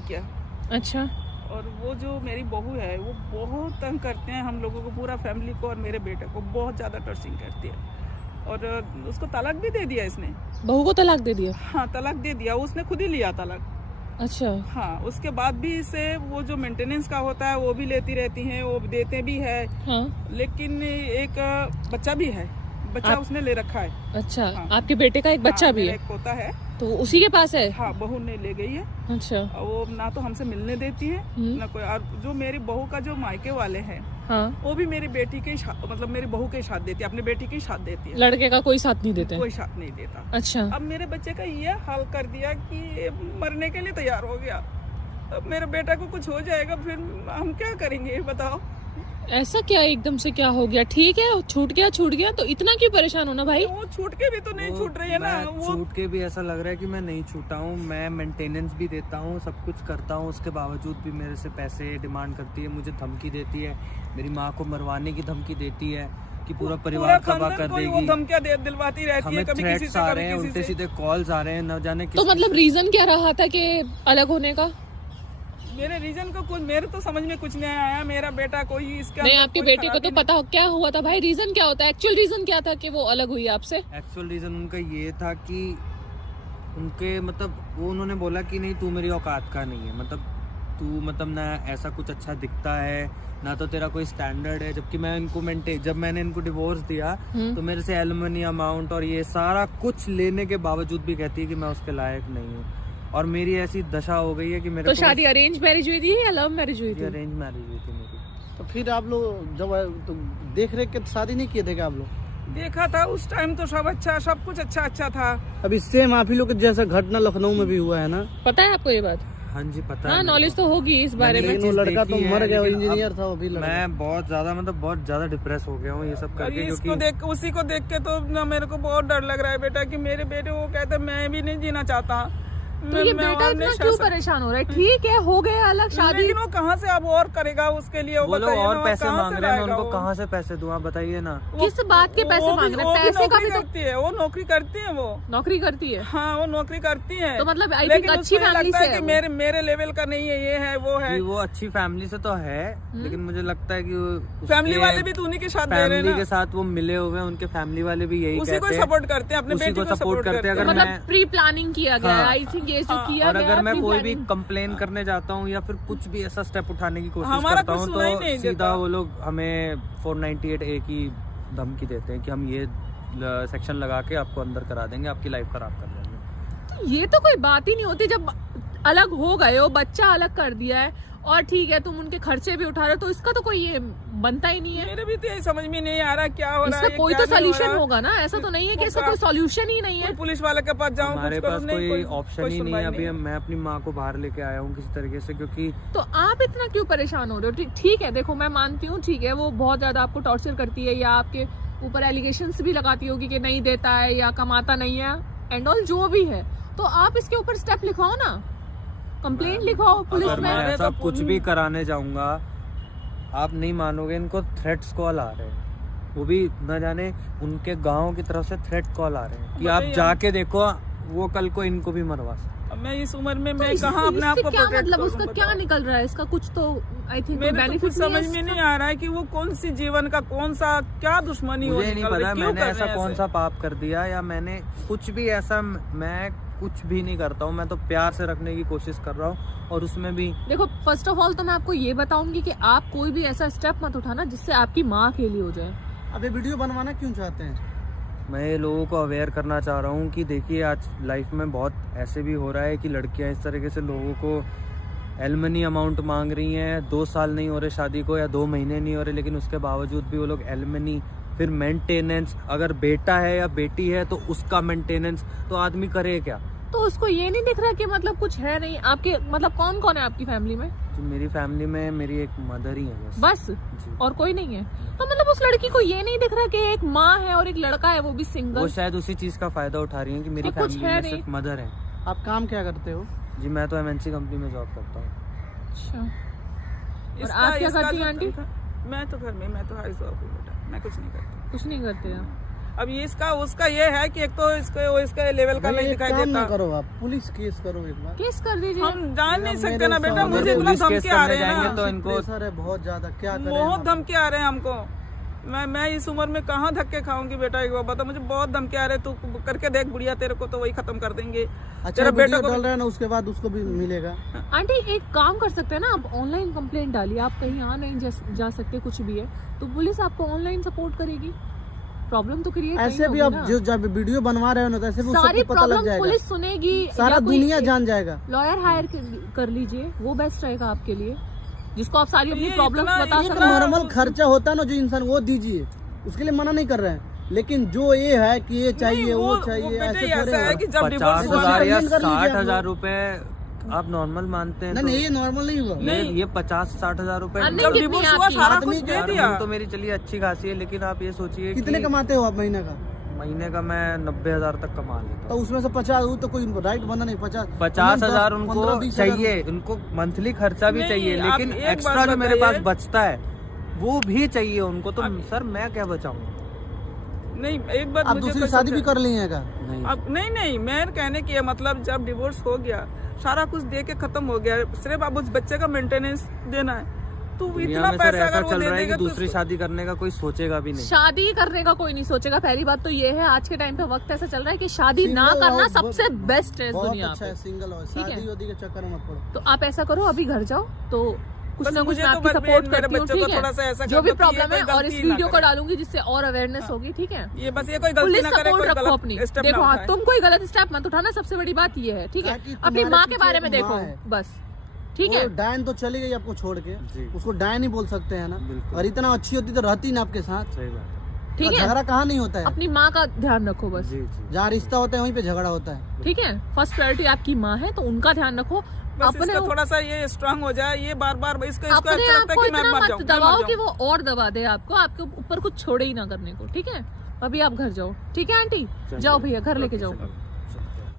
क्या। अच्छा। और वो जो मेरी बहू है वो बहुत तंग करते हैं हम लोगों को, पूरा फैमिली को, और मेरे बेटे को बहुत ज़्यादा टॉर्चरिंग करती है। और उसको तलाक भी दे दिया इसने। बहू को तलाक दे दिया? हाँ, तलाक दे दिया, उसने खुद ही लिया तलाक। अच्छा। हाँ, उसके बाद भी इसे वो जो मेंटेनेंस का होता है वो भी लेती रहती हैं, वो देते भी है। हाँ। लेकिन एक बच्चा भी है, बच्चा उसने ले रखा है। अच्छा। हाँ। आपके बेटे का एक बच्चा भी है? एक पोता है। तो उसी के पास है? हाँ, बहू ने ले गई है। अच्छा। वो ना तो हमसे मिलने देती है ना कोई। और जो मेरी बहू का जो मायके वाले हैं, हाँ, वो भी मेरी बेटी के मतलब मेरी बहू के साथ देती है, अपने बेटी के साथ देती है। लड़के का कोई साथ नहीं देते? कोई साथ नहीं देता। अच्छा। अब मेरे बच्चे का ये हाल कर दिया कि मरने के लिए तैयार हो गया। अब मेरे बेटा को कुछ हो जाएगा, फिर हम क्या करेंगे बताओ। ऐसा क्या एकदम से क्या हो गया? ठीक है, छूट गया तो इतना क्यों परेशान होना भाई? वो छूट के भी तो नहीं छूट रही है ना। वो छूट के भी ऐसा लग रहा है कि मैं नहीं छूटा हूँ। मैं मेंटेनेंस भी देता हूँ, सब कुछ करता हूँ, उसके बावजूद भी मेरे से पैसे डिमांड करती है, मुझे धमकी देती है, मेरी माँ को मरवाने की धमकी देती है कि पूरा परिवार तबाह कर देगी। वो धमकियां दिलवाती रहती है, कभी किसी से, आ रहे हैं, उल्टे सीधे कॉल्स आ रहे हैं, न जाने तो मतलब रीजन क्या रहा था कि अलग होने का? मेरे रीजन को कुछ, मेरे तो समझ में कुछ नहीं आया। मेरा बेटा कोई इसका नहीं, आपके बेटे को तो पता क्या हुआ था भाई? रीजन क्या होता है? एक्चुअल रीजन क्या था कि वो अलग हुई आपसे? एक्चुअल रीजन उनका ये था कि उनके मतलब वो उन्होंने बोला कि नहीं तू मेरी औकात का नहीं है, मतलब तू मतलब ना ऐसा कुछ अच्छा दिखता है ना तो तेरा कोई स्टैंडर्ड है। जबकि मैं इनको जब मैंने इनको डिवोर्स दिया तो मेरे से एलिमनी अमाउंट और ये सारा कुछ लेने के बावजूद भी कहती है कि मैं उसके लायक नहीं हूँ। और मेरी ऐसी दशा हो गई है कि मेरे तो शादी अरेंज मैरिज हुई थी या लव मैरिज हुई थी? अरेंज मैरिज हुई थी मेरी। तो फिर आप लोग जब तो देख रेख के शादी नहीं किए थे क्या आप लोग? देखा था उस टाइम तो सब अच्छा, सब कुछ अच्छा था। अभी सेम आप ही लोग के जैसा घटना लखनऊ में भी हुआ है ना? पता है आपको ये बात? हाँ जी पता है। हाँ, नॉलेज तो होगी इस बारे में। वो लड़का तो मर गया, इंजीनियर था वो भी लड़का। मैं बहुत ज्यादा डिप्रेस हो गया हूँ ये सब करके, क्योंकि उसी को देख के तो ना मेरे को बहुत डर लग रहा है बेटा, कि मेरे बेटे वो कहते मैं भी नहीं जीना चाहता। तो ये बेटा इतना क्यों परेशान हो रहा है? ठीक है, हो गए अलग शादी, लेकिन वो कहाँ से अब और करेगा उसके लिए? वो लोग और पैसे मांग रहे हैं, मैं उनको कहाँ से पैसे दूँ आप बताइए ना। किस बात के पैसे मांग रहे हैं? पैसे का भी तो है, वो नौकरी करती है, वो नौकरी करती है। हाँ, वो नौकरी करती है। तो मतलब आई थिंक अच्छी फैमिली से है। मेरे लेवल का नहीं है, ये है वो है। वो अच्छी फैमिली से तो है, लेकिन मुझे लगता है कि फैमिली वाले भी तो उन्हीं के साथ दे रहे हैं ना। फैमिली के साथ वो मिले हुए हैं, उनके फैमिली वाले भी यही उसी को सपोर्ट करते हैं, अपने बेटे को सपोर्ट करते हैं। अगर मतलब प्री प्लानिंग किया गया है, आई थिंक ये जो किया गया। अगर मैं कोई भी कंप्लेन करने जाता हूँ या फिर कुछ भी ऐसा स्टेप उठाने की कोशिश करता हूँ तो सीधा वो लोग हमें 498A की धमकी देते हैं कि हम ये सेक्शन लगा के आपको अंदर करा देंगे, आपकी लाइफ खराब कर देंगे। तो ये तो कोई बात ही नहीं होती। जब अलग हो गए हो, बच्चा अलग कर दिया है और ठीक है तुम उनके खर्चे भी उठा रहे हो, तो इसका तो कोई ये बनता ही नहीं है। मेरे भी तो यही समझ में नहीं आ रहा क्या हो रहा है। इसका कोई तो सोल्यूशन होगा ना, ऐसा तो नहीं है कि इसका कोई सोल्यूशन ही नहीं है। पुलिस वाले के पास जाऊं, हमारे पास कोई ऑप्शन ही नहीं है अभी। मैं अपनी माँ को बाहर लेके आया हूँ किसी तरीके से, क्योंकि तो आप इतना क्यों परेशान हो रहे हो? ठीक है, देखो मैं मानती हूँ, ठीक है वो बहुत ज्यादा आपको टॉर्चर करती है या आपके ऊपर एलिगेशंस भी लगाती होगी कि नहीं देता है या कमाता नहीं है एंड ऑल, जो भी है, तो आप इसके ऊपर स्टेप लिखवाओ ना, कंप्लेंट लिखवाओ पुलिस में। मैं ऐसा कुछ भी कराने जाऊंगा, आप नहीं मानोगे, इनको थ्रेट्स कॉल आ रहे हैं, वो भी न जाने उनके गांव की तरफ से थ्रेट कॉल आ रहे हैं कि आप जाके देखो, वो कल को इनको भी मरवा सकते। मैं इस उम्र में मैं कहाँ अपने आप को क्या मतलब उसका क्या निकल रहा है? इसका कुछ तो आई थिंक बेनिफिट समझ में नहीं आ रहा है कि वो कौन सी जीवन का कौन सा क्या दुश्मनी हो। मुझे नहीं पता मैंने ऐसा कौन सा पाप कर दिया, या मैंने कुछ भी ऐसा, मैं कुछ भी नहीं करता हूँ। मैं तो प्यार से रखने की कोशिश कर रहा हूँ, और उसमें भी देखो फर्स्ट ऑफ ऑल तो मैं आपको ये बताऊंगी कि आप कोई भी ऐसा स्टेप मत उठाना जिससे आपकी माँ अकेली हो जाए। अब ये वीडियो बनवाना क्यों चाहते हैं? मैं लोगों को अवेयर करना चाह रहा हूँ कि देखिए आज लाइफ में बहुत ऐसे भी हो रहा है कि लड़कियाँ इस तरीके से लोगों को एलमनी अमाउंट मांग रही हैं। 2 साल नहीं हो रहे शादी को या 2 महीने नहीं हो रहे, लेकिन उसके बावजूद भी वो लोग एलमनी, फिर मेंटेनेंस, अगर बेटा है या बेटी है तो उसका मेंटेनेंस, तो आदमी करे क्या? तो उसको ये नहीं दिख रहा कि मतलब कुछ है नहीं आपके, मतलब कौन कौन है आपकी फैमिली में? तो मेरी फैमिली में मेरी एक मदर ही है बस और कोई नहीं है। तो मतलब उस लड़की को ये नहीं दिख रहा कि एक माँ है और एक लड़का है, वो भी सिंगल। वो शायद उसी चीज का फायदा उठा रही है कि मेरी फैमिली में सिर्फ मदर है। आप काम क्या करते हो? जी मैं तो MNC कंपनी में जॉब करता हूँ। अच्छा, और आप क्या करती हैं आंटी? मैं तो घर में, मैं तो हाउस वाइफ हूँ बेटा, मैं कुछ नहीं करती। कुछ नहीं करते हैं। अब ये इसका उसका ये है कि एक तो इसका लेवल का भाई, नहीं एक दिखाई काम ना देता। करो आप, पुलिस केस करो एक बार। केस कर दीजिए। हम जान नहीं मेरे सकते ना बेटा, सामने मुझे इतना पुलिस केस धमकी आ करने रहे हैं जाएंगे ना, तो इनको प्रेशर है बहुत ज्यादा, क्या करें बहुत हम? धमकी आ रहे हैं हमको। मैं इस उम्र में कहाँ धक्के खाऊंगी बेटा, एक बार बता, मुझे बहुत धमकी आ रहे हैं। तू करके देख बुढ़िया, तेरे को तो वही खत्म कर देंगे। अच्छा तेरा बेटा वीडियो को डाल रहा है ना, उसके बाद उसको भी मिलेगा। आंटी एक काम कर सकते हैं ना, आप ऑनलाइन कंप्लेंट डालिए। आप कहीं आ नहीं जा सकते, कुछ भी है तो पुलिस आपको ऑनलाइन सपोर्ट करेगी। प्रॉब्लम तो क्रिएट ऐसे भी आप जो जब वीडियो बनवा रहे हो ना, तो ऐसे भी सारी सबको पता लग प्रॉब्लम जाएगा, पुलिस सुनेगी। सारा दुनिया जान जाएगा। लॉयर हायर कर लीजिए, वो बेस्ट रहेगा आपके लिए, जिसको आप सारी अपनी ये प्रॉब्लम्स इतना- बता ये सकते इतना- हो। नॉर्मल खर्चा होता है ना जो इंसान, वो दीजिए, उसके लिए मना नहीं कर रहे हैं। लेकिन जो ये है कि ये चाहिए नहीं, वो चाहिए, बेटे ऐसे ऐसा थोड़े है है। कि जब डिवोर्स 50,000 या कंप्लेंट कर लीजिए आप 60,000 लोग। रुपए आप नॉर्मल मानते हैं? नहीं नहीं, ये नॉर्मल नहीं हुआ। ये 50-60,000 रुपए नहीं, जब कितनी डिवोर्स आपकी? हुआ सारा आदमी कुछ दे यार, दिया। वो तो मेरी चलिए अच्छी खासी है, लेकिन आप ये सोचिए कितने कि कमाते हो आप महीने का? महीने का मैं 90,000 तक कमा लेता तो हूँ। उसमें से 50 वो तो कोई राइट बंदा नहीं, 50,000 उनको 15-20,000 चाहिए, उनको मंथली खर्चा भी नहीं, चाहिए, आप लेकिन एक एक्स्ट्रा बात जो मेरे पास बताइए। बचता है वो भी चाहिए उनको। तो अब- सर मैं क्या बचाऊं? नहीं, एक बात आप मुझे दूसरी तो शादी भी समझा- कर ली है क्या? नहीं अब नहीं, मैं कहने की मतलब जब डिवोर्स हो गया, सारा कुछ दे के खत्म हो गया, सिर्फ अब उस बच्चे का मेंटेनेंस देना है। तो दुनिया इतना में सर पैसा ऐसा अगर वो चल दे रहा है कि देगा तो दूसरी शादी करने का कोई सोचेगा भी नहीं। शादी करने का कोई नहीं सोचेगा। पहली बात तो ये है, आज के टाइम पे वक्त ऐसा चल रहा है कि शादी ना Single करना रहो, सबसे बेस्ट है इस बहुत दुनिया अच्छा है, पे। सिंगल हो, ठीक है। शादी वादी के चक्कर में मत पड़ो। तो आप ऐसा करो, अभी घर जाओ, तो कुछ बस ना कुछ मुझे मैं तो आपकी बस सपोर्ट मेरे करती हूँ, बच्चों को ठीक थोड़ा सा ऐसा है? कर जो भी दो कि ये प्रॉब्लम कोई है, और इस गलती ना वीडियो को करे। डालूंगी जिससे और अवेयरनेस होगी, ठीक है? ये बस ये कोई गलती पुलिस ना करे, सपोर्ट कोई रखो अपनी। गलत स्टेप देखो ना हाँ, उठाए। तुम कोई गलत स्टेप मत उठाना, सबसे बड़ी बात ये है, ठीक है? ताकि अपनी तुम्हारे माँ के पीछे बारे एक में माँ देखो है। बस, ठीक है? वो डायन तो चली गई आपको छोड़ के, जी। उसको डायन ही बोल सकते हैं ना। बिल्कुल। और इतना अच्छी होती तो रहती ना आपके साथ। सही बात है। ठीक और है, झगड़ा कहाँ नहीं होता है, अपनी माँ का ध्यान रखो बस, जी जी। जहाँ रिश्ता होता है वहीं पे झगड़ा होता है। ठीक है? फर्स्ट प्रायोरिटी आपकी माँ है, तो उनका ध्यान रखो। बस अपने इसका थोड़ा सा ये स्ट्रांग हो जाए, ये बार इसको अपने ऐसा लगता आप है को कि मैं इतना मर मत जाऊं, मैं दबाओ मर कि जाऊं। वो और दबा दे आपको, आपके ऊपर कुछ छोड़े ही ना करने को, ठीक है? अभी आप घर जाओ, ठीक है आंटी? चलिए। जाओ भैया, घर लेके जाओ। चलिए।